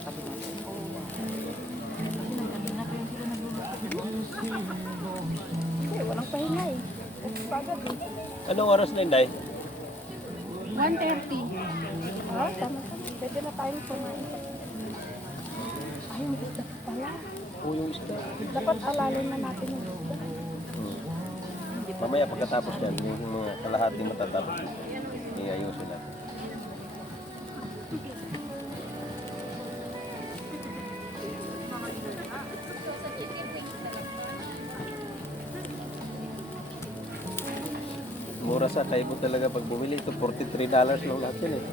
katabi natin. Oo. Kasi kanina pa yung sila nagluluto. Eh, walang pahinga eh. Pagod eh. Anong oras na yun, Day? 1:30. Ah, tama. Pwede na tayong kumain. Ay, yung isda pala. O yung isda. Dapat alalin na natin yung isda. Mamaya pagkatapos yan, yung mga kalahati matatapos, iayusin natin. Mura sa kaibo talaga pag bumili. Ito $43 lang lahat yun eh.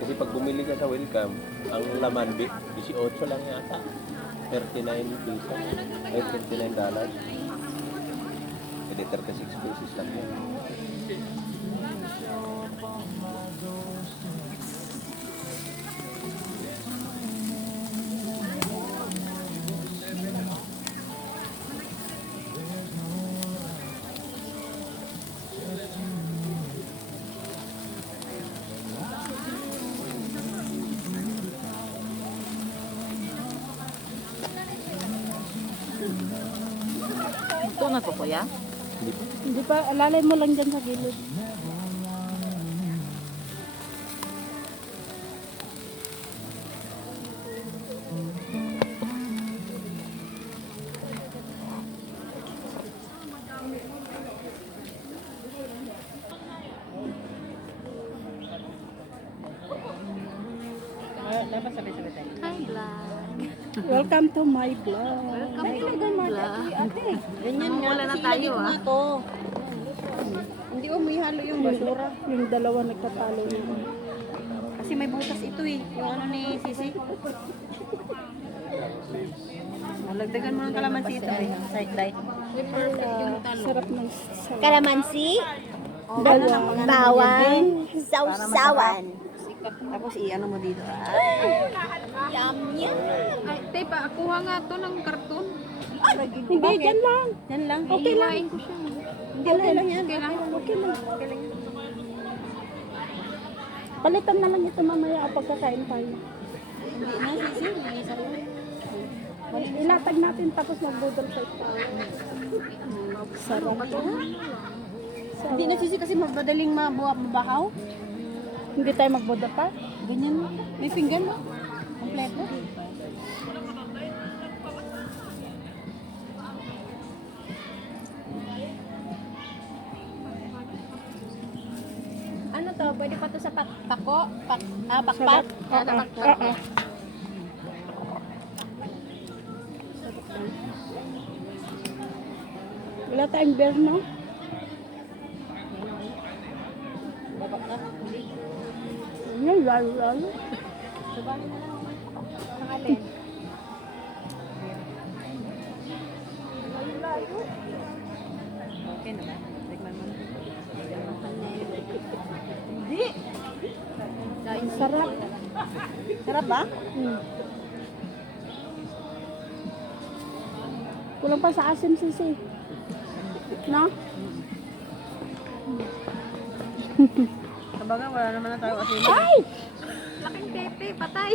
Kasi pag bumili ka sa welcome, ang laman 18 lang yata. 39 pesos. Ay, $39. Pwede 36 pesos lang yan. Ito na po, kuya. Hindi pa. Hindi pa, alalay mo lang dyan sa gilid. Dapat sabi-sabi tayo. Hi, vlog. Welcome to my vlog. Welcome to my vlog. vlog. Ganyan nga. Wala na tayo, ah. Hindi mo ihalo yung basura. Yung dalawa nagtatalo yun. Kasi may butas ito eh. Yung ano ni Sisi. Lagdagan mo ng kalamansi ito eh. Side light. Sarap ng salad. Kalamansi, Bawang. bawang, sausawan. Tapos i-ano mo dito. Yum, yum. Ay, tay pa, kuha nga to ng karton. Hindi, dyan lang. Yan lang. Okay lang. Iwain ko siya. Hindi, okay lang yan. Okay lang. Okay lang. Palitan na lang ito mamaya o pagkakain tayo. Hindi na, Sisi. May isa lang. Ilatag natin tapos magbudol sa ito. Sarap. Hindi na, Sisi, kasi madaling mabahaw. Hindi tayo magbudol pa? Ganyan mo. May pinggan mo. Kompleto. Ano to? Pwede pa to sa pako? Pakpak? Sarap. Oo. Wala tayong beer, no? Babak na. Yan, lalo. Sabahin na lang. Pangalin. Okay na ba? Tikman mo na. Sarap. Sarap ba? Kulang pa sa asim, Sisi. No? Sabaga, wala naman na tayo kasi. Ay! Laking pepe, patay.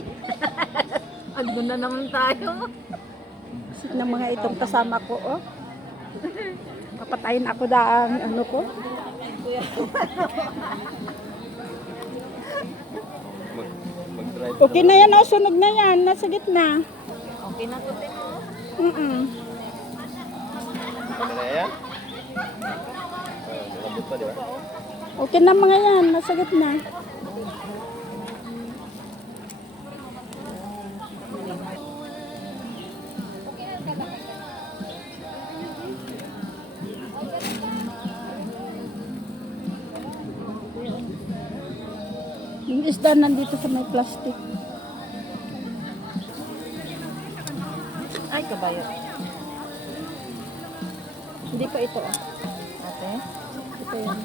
Ano na naman tayo? Sik ng mga itong kasama ko, oh. Papatayin ako daang ano ko. Mag-drive. Okay na yan, oh. Sunog na yan. Nasa gitna. Okay na to, te, no? Ano na yan? Malambot pa, di ba? Okay na mga yan. Nasa gitna. Yung isda nandito sa may plastic. Ay, kabayo. Hindi pa ito, ah. Ate? Ito yan.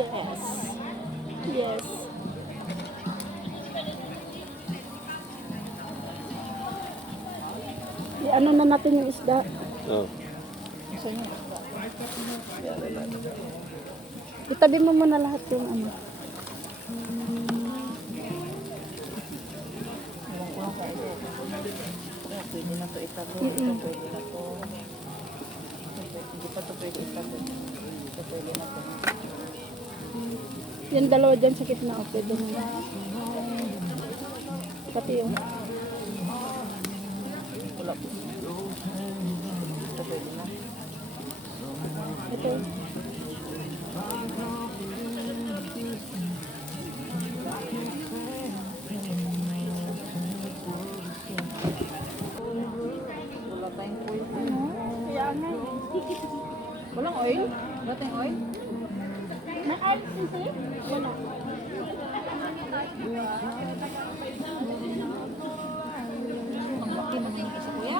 Yes. Yes. I-ano na natin yung isda. Oo. Gusto niya. Yan na lang. Itabi mo muna lahat yung ano. Iwan ko lang sa ito. Kaya pwede na to itabi. Ito pwede na to. Hindi pa to pwede itabi. Ito pwede na to. Yung dalawa dyan sa gitna. O, pwede na. Pati yung. Wala po. Ito pwede na. Ito. Wala tayong oil. Kaya nga. Walang oil? Wala tayong oil? Wala. Ang laki naman yung isa kuya.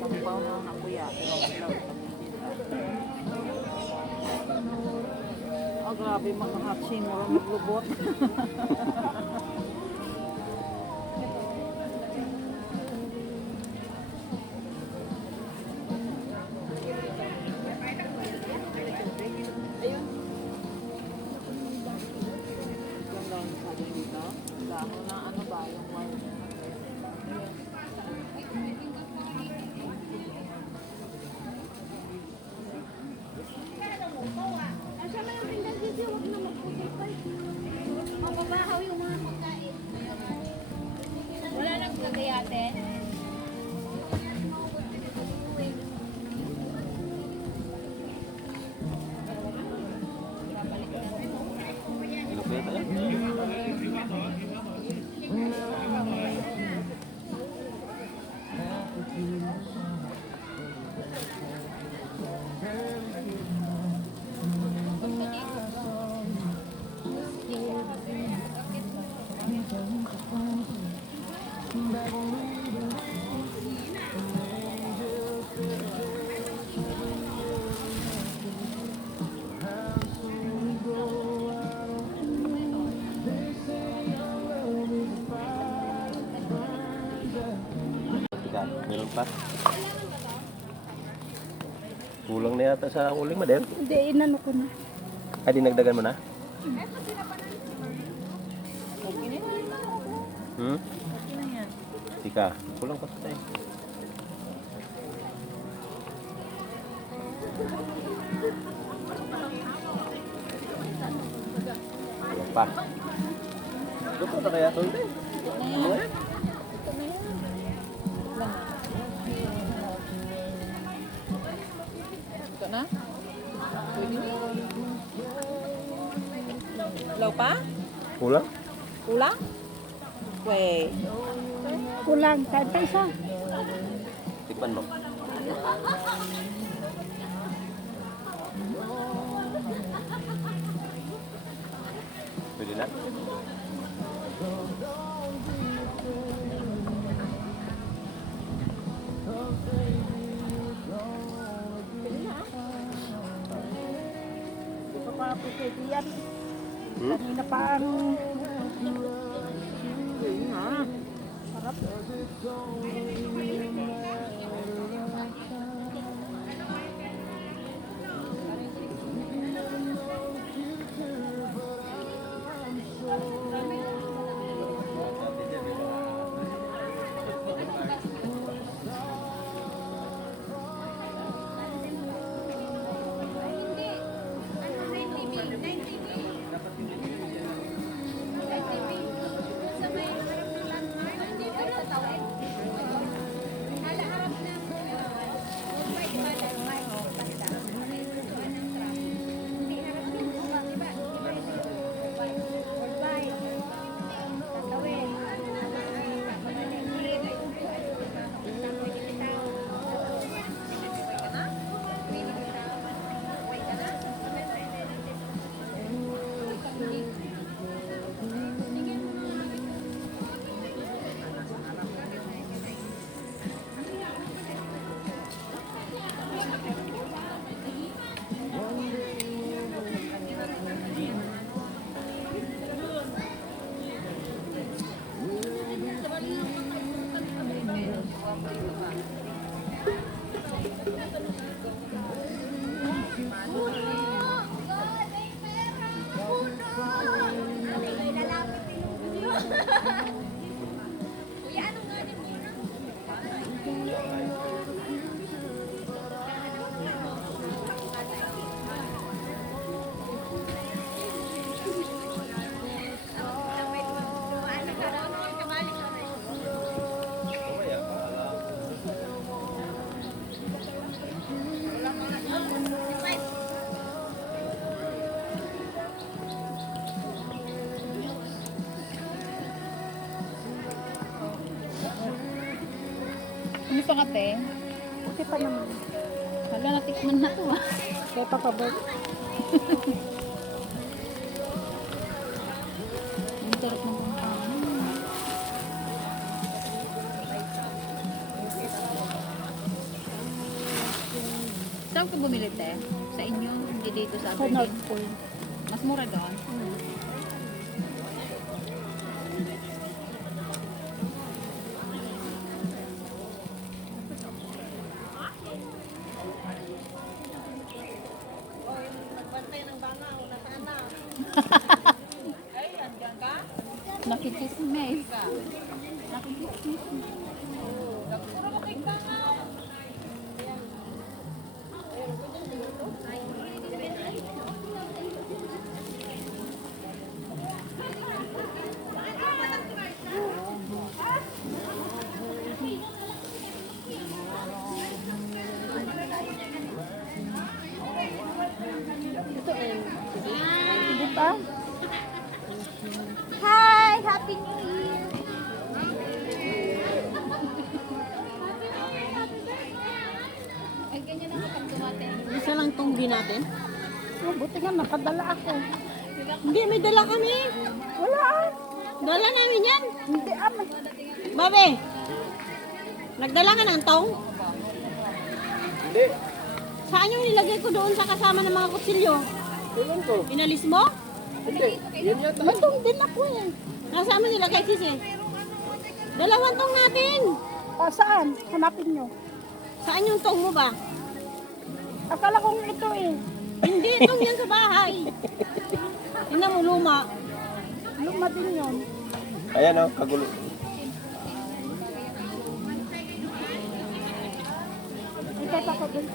Sampaw na na kuya. Oh, grabe mga hatching. Mura maglubot. Dahon na ano ba yung wire. Mababahaw yung mga pagkain. Wala nang gagayatin. Ilok na tayo. Teka, meron pa. Kulang na yata sa uling, Madel. Hindi, inano ko na. Ay, dinagdagan mo na? Hmm? Tika, kulang pa tayo. Kulang pa. Luto na kaya ito? Hindi. Ano yan? Ito na? Pwede na? Law pa? Kulang? Kulang? Wait. Kulang. Kahit pa isa. Tikman mo. Pwede na? Hindi pa pa ako pwede yan. Hmm? Kanina pa ang... Sarap. pa ka, te? Okay pa naman. Hala, natikman na to, ah. Kaya papabot. Ang sarap ng pangkain. Saan ka bumili, te? Sa inyo? Hindi dito sa Sa North Aberdeen? Pole. Mas mura doon? Nakikismes. Nakikismes. Di ba? Hi! Happy New Year! Ay, ganyan na kapag dumating. Isa lang tunggi natin. Oh, buti nga nakadala ako. Hindi, may dala kami. Wala ah. Dala namin yan. Hindi ah. Babe, nagdala ka ng tong? Hindi. Saan yung nilagay ko doon sa kasama ng mga kutsilyo? Tulan ko. Inalis mo? Hindi. Yun yata. Matong din ako eh. Nasaan mo nilagay, sisi? Dalawang tong natin. Ah, saan? Hanapin nyo. Saan yung tong mo ba? Akala kong ito eh. Hindi, tong yan sa bahay. Tingnan mo, luma. Luma din yun. Ayan o, kagulo. Ito ako din.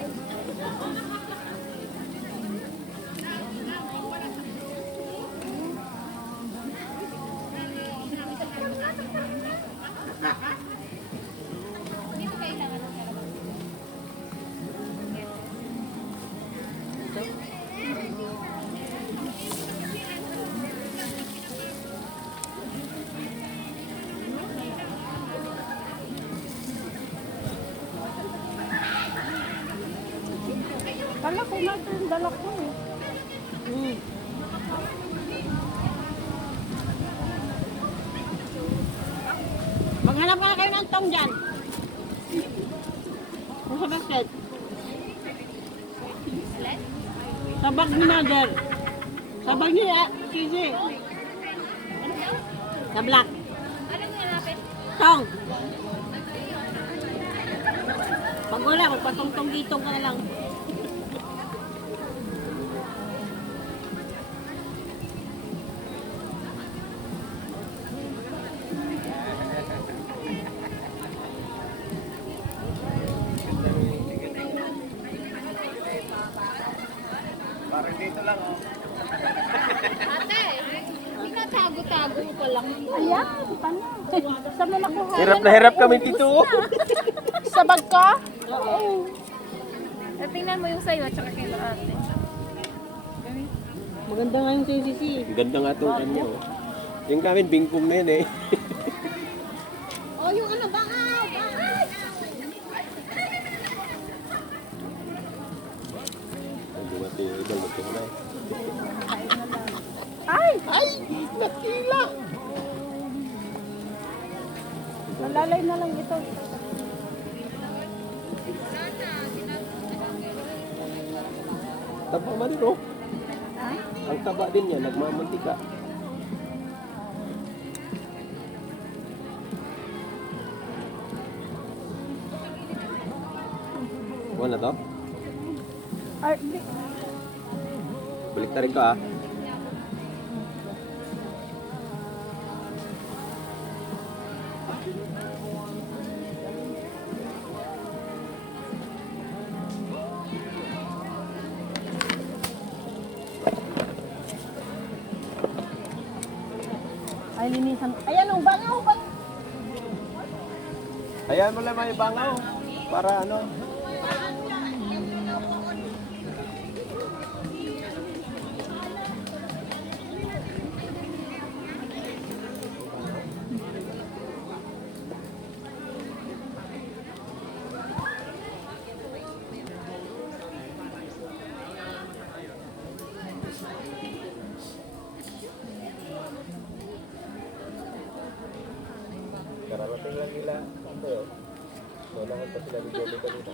Kala ko na ito yung dala ko eh. Maghanap ka na kayo ng tong dyan. Kung sa basket. Sa bag ni mother. Sa bag ni Sisi. Sa black. Anong hanapin? Tong. Pag wala, magpatong-tong dito ka na lang. Parang dito lang, oh. Ate, pinatago-tago ko lang. Ayan, paano? Saan mo nakuha? Hirap na hirap kami dito. Sa bag ka? Eh, tingnan mo yung sa'yo at saka kay ate. Maganda nga yung sisi. Ganda nga itong kanya, oh. Yung kami, bingkong na yun, eh. Oh, yung ano, bangaw! Ang dumating yung ibang luto na. Ay! Ay! Nakila! Nalalay na lang ito. Taba man rin, oh. Ang taba din niya, nagmamantika. Wala to? Ay, di. Balik na rin ka, ah. Ay, linisan. Ayan, oh, bangaw! Ayan mo lang may bangaw. Para ano? lang nila. Ano yun? Unahan pa sila ni Joby kanina.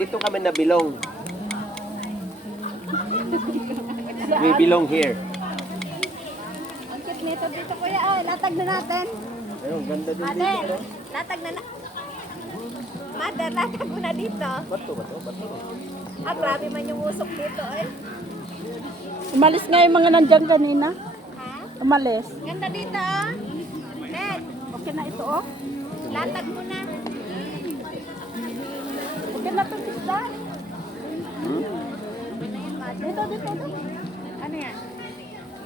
Dito kami nabilong. We belong here. Ang cute nito dito kuya. Ah, latag na natin. Ayun, ganda din Mother, dito. latag na na. Mother, latag mo na dito. Bato. Ah, grabe man yung usok dito eh. Umalis nga yung mga nandyan kanina. Ha? Umalis. Ganda dito ah. Ned. Okay na ito oh. Latag mo na. Okay na ito pista. Dito. Ano yan?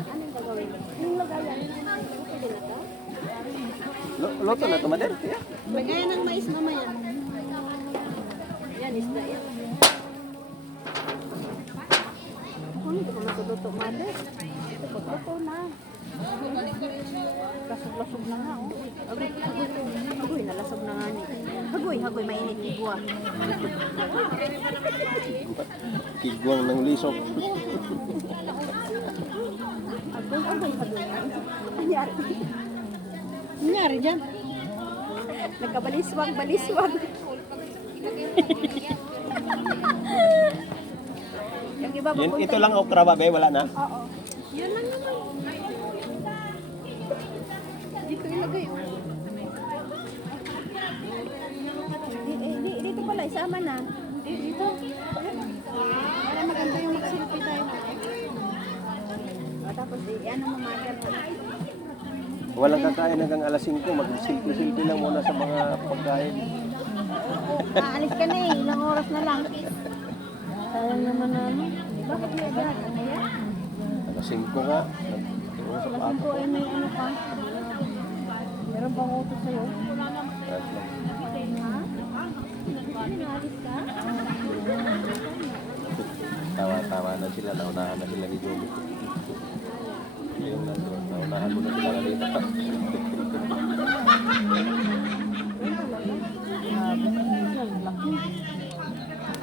Ano yung gagawin? Yung lagayan. Pwede na to? Loto na to, Mother. Lagayan ng mais mamaya. Yan, isda yan. Hindi ko matuluto, mother. Luto na. Lasog-lasog na nga, oh. Hagoy, nalasog na nga ni. Hagoy, mainit, igwa. Kigwang ng lisok. Hagoy. Nangyari. Nangyari dyan. Nagkabaliswag. Yung iba Ito lang okra ba, be? Wala na? Oo. Yan lang naman. Dito ilagay. Dito pala, isama na. Dito. Para maganda yung mag-selfie tayo. Tapos, ano mo mother mo. Walang kakain hanggang alas 5. Mag-silpi-silpi lang muna sa mga pagkain. Aalis ka na eh. Ilang oras na lang. Sayang naman namin. Bakit may agad? Alas 5 nga. Nag-uusap Alas ako. 5 ay may ano pa. Meron bang utos sa'yo? Ha? Naalis ka? Tawa na sila. Naunahan na sila ni Joby. Yung nandun. Naunahan mo na sila kanina.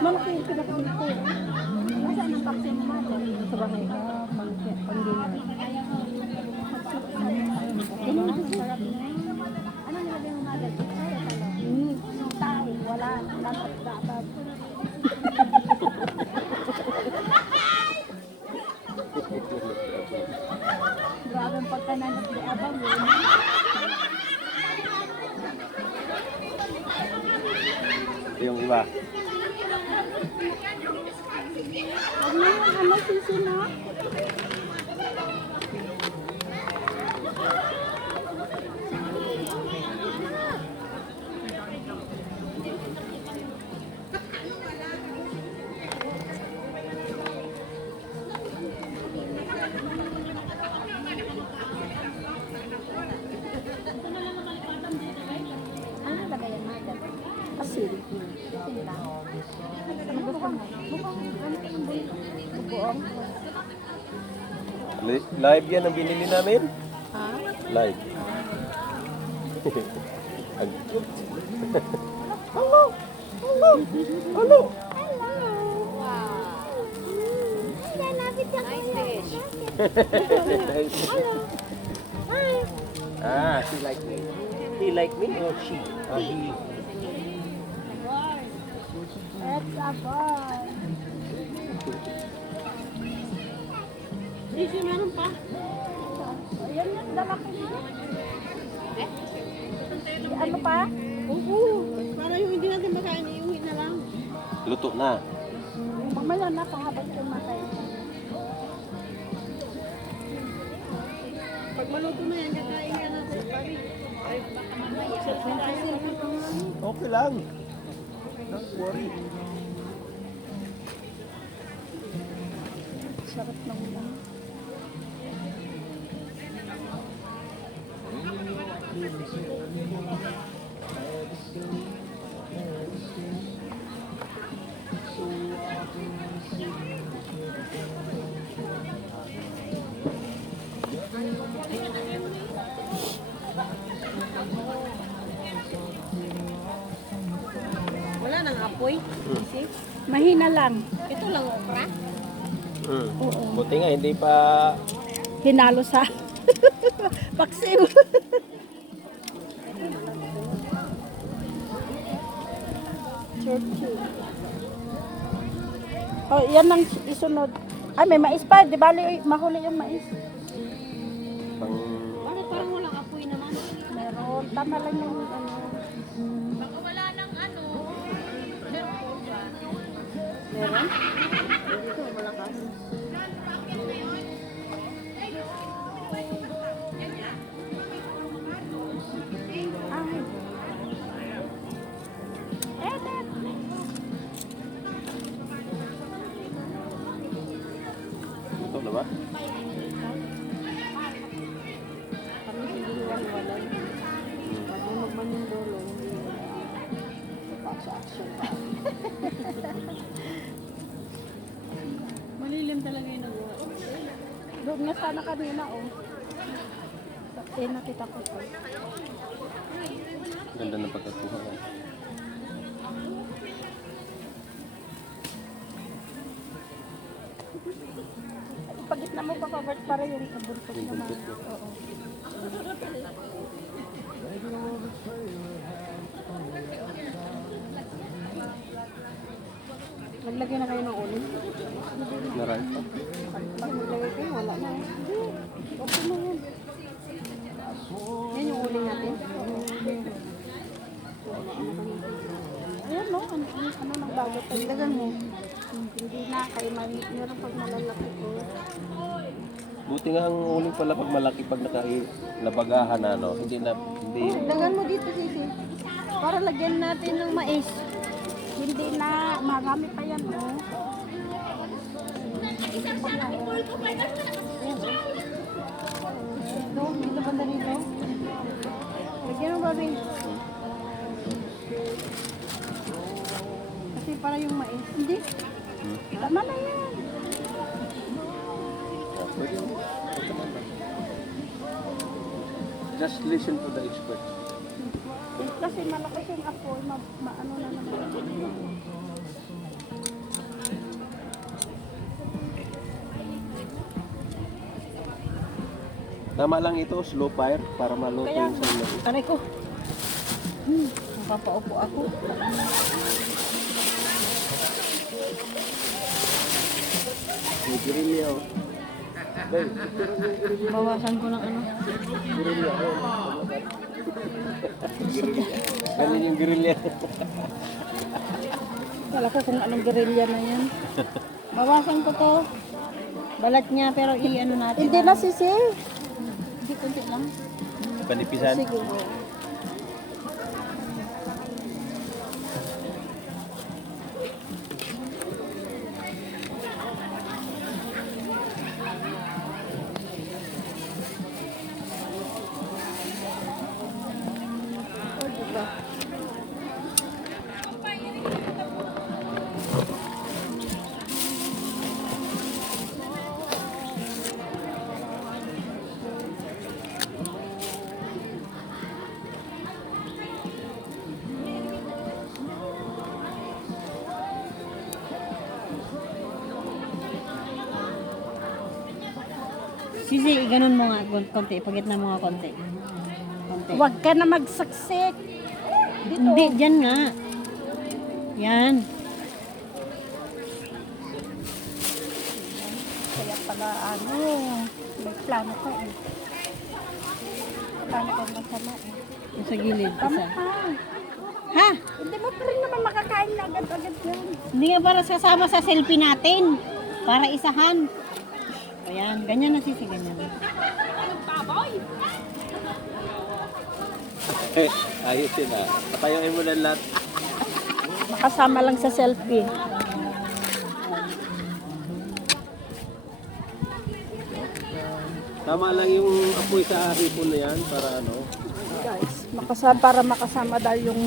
Malaki yung pinakain ko. Nasaan ang vaccine mo mother? Sa bahay. Pang-dinner. Ano nilagay mo mother? Tayo, wala. Dapat. Grabe ang pagkananap ni Abang. Yung iba. Huwag na yung ano, sisi na. Ano lagayan natin? Asin. Asin lang. Bubuong. Live yan ang binili namin. Ha? Live. Hello. Nice fish. She like me. He like me or she? He. It's a boy. Sisi, meron pa? Ayan yan, lalaki na. Ano pa? Para yung hindi natin makain, iuwi na lang. Luto na. Mamaya na, panghabang kumatay. Pag maluto na yan, kakain ka natin. Ay, baka mamaya. Okay lang. Don't worry. Sarap ng ulam. apoy. Kasi, Mahina lang. ito lang okra. Oo. Buti nga, hindi pa... Hinalo sa paksiw. Churchill. Oh, yan ang isunod. Ay, may mais pa. Di bali, mahuli yung mais. Pang... Bakit parang walang apoy naman? Meron. Tama lang yung ano. Baka wala nang ano. Meron? Dito, malakas. Ay. Edit. Ito na ba? Kami hindi hiwalay. Pag magman yung dolo, hindi sa action pa. Malilim talaga yung nagawa. Doon nga sana kanina, oh. Eh, nakita ko to. Ganda ng pagkakuha nga. Pagitna mo pa covered para yung buntot Yung naman. buntot mo. Oo. Naglagay na kayo ng uling? Naray pa. Pag naglagay kayo, wala na. Hindi. Okay na yan. Yan yung uling natin. Ayan no, ano nang bago. Pagdagan mo. Hindi na, kayo meron pag malalaki ko. Buti nga ang uling pala pag malaki pag nabagahan na, no? Hindi na, hindi. Dagan mo dito, Sisi. Para lagyan natin ng mais. Hindi na, marami pa yan, oh. Ito, dito banda dito. Lagyan mo ba, Bin? Kasi para yung mais. Hindi. Tama na yan. Pwede mo. Just listen to the expert. Kasi malakas yung apoy, maano na naman. Tama lang ito, slow fire, para maluto Kaya yung sa inyo. aray ko. Papaupo ako. May gurilya, oh. Hey, Bawasan ko ng ano. gurilya. Gurilya. Ganyan yung gurilya. Wala ko kung anong guerrilla na yan. Bawasan ko to. Balat niya, pero i-ano natin. Hindi na, Sisi. Hindi, kunti lang. Panipisan. Siguro. Oh, diba? Sisi, ganun mo nga konti. Pagitna mo nga konti. Konti. Huwag ka na magsaksik. Dito. Hindi, dyan nga. Yan. Kaya pala ano, may plano ko eh. Plano ko masama eh. Yung sa gilid, Tama isa. pa. Ha? Hindi mo pa rin naman makakain na agad-agad yan. Hindi nga para sasama sa selfie natin. Para isahan. Ayan, ganyan na Sisi, ganyan. Eh, ayos yun ah. Patayoin mo na lahat. Makasama lang sa selfie. Tama lang yung apoy sa hipon na yan para ano. Guys, makasama para makasama dahil yung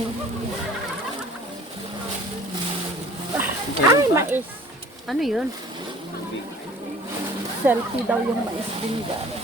ay, mais. Ano yun? Selfie daw yung mais din, guys.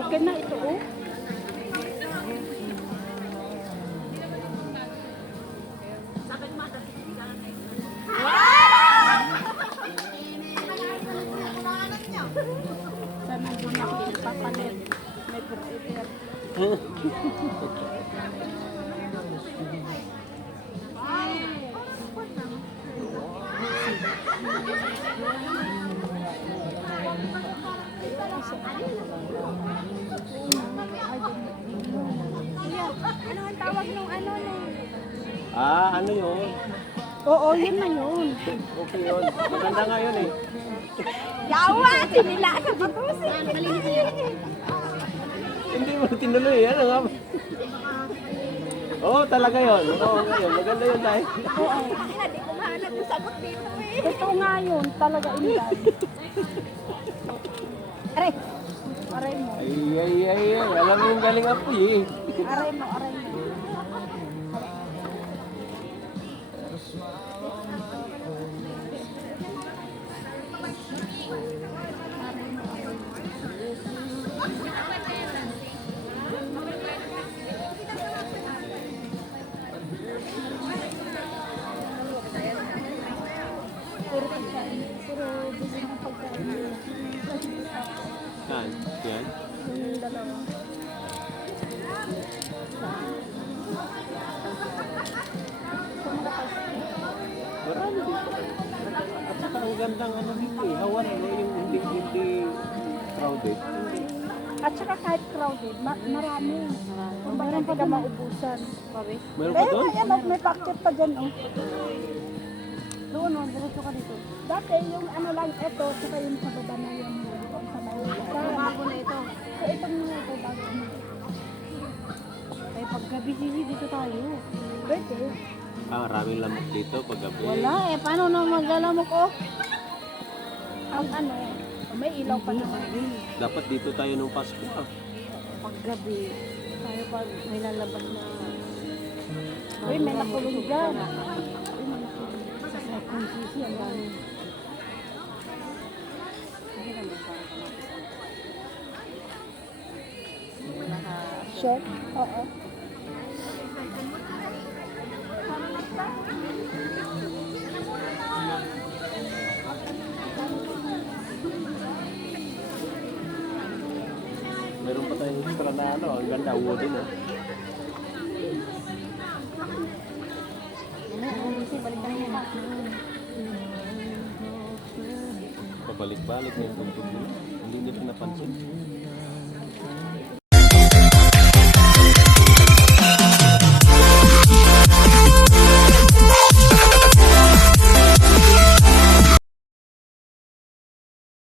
Okay na ito, oh. Sana doon ako papalit. May pupipir. Ano ang tawag nung ano nung Ano yun? Oo, yun na yun. Okay yun. Maganda nga yun eh. Yawa! Sinila sa patusi. Hindi mo tinuloy. Ano nga ba? Oo, talaga yun. Oo, ngayon. Maganda yun dahil. hindi ko mahanap yung sagot dito eh. Ito nga yun, talaga indan. Aray! Aray mo. Ay. Alam mo yung galing ako eh. Aray mo, aray mo. Puro pagkain. Puro bili ng pagkain. Saan? Yan? Yung dalawa. Marami dito. At saka ang gandang ano dito eh. Hawan ano yung hindi crowded. At saka kahit crowded, marami. Kung ba hindi ka maubusan. Meron pa doon? Ayan, oh, may packet pa dyan, oh. Doon, oh, diretso ka dito. Dati, yung ano lang, ito, saka yung sa baba na yung sa bago na ito. So, itong ito, bago na. Ay, paggabi dito tayo. Pwede. Maraming lamok dito pag gabi. Wala eh, paano na maglalamok oh? Ang ano, may ilaw pa naman. Dapat dito tayo nung Pasko ah. Paggabi, tayo pag may lalabas na... Uy, may nakulong dyan. Sa konsisi, ang dami. Chef? Oo. Meron pa tayong extra na ano. Ang ganda, wooden ah. Pabalik-balik na yung tugtog nila. Hindi nyo pinapansin.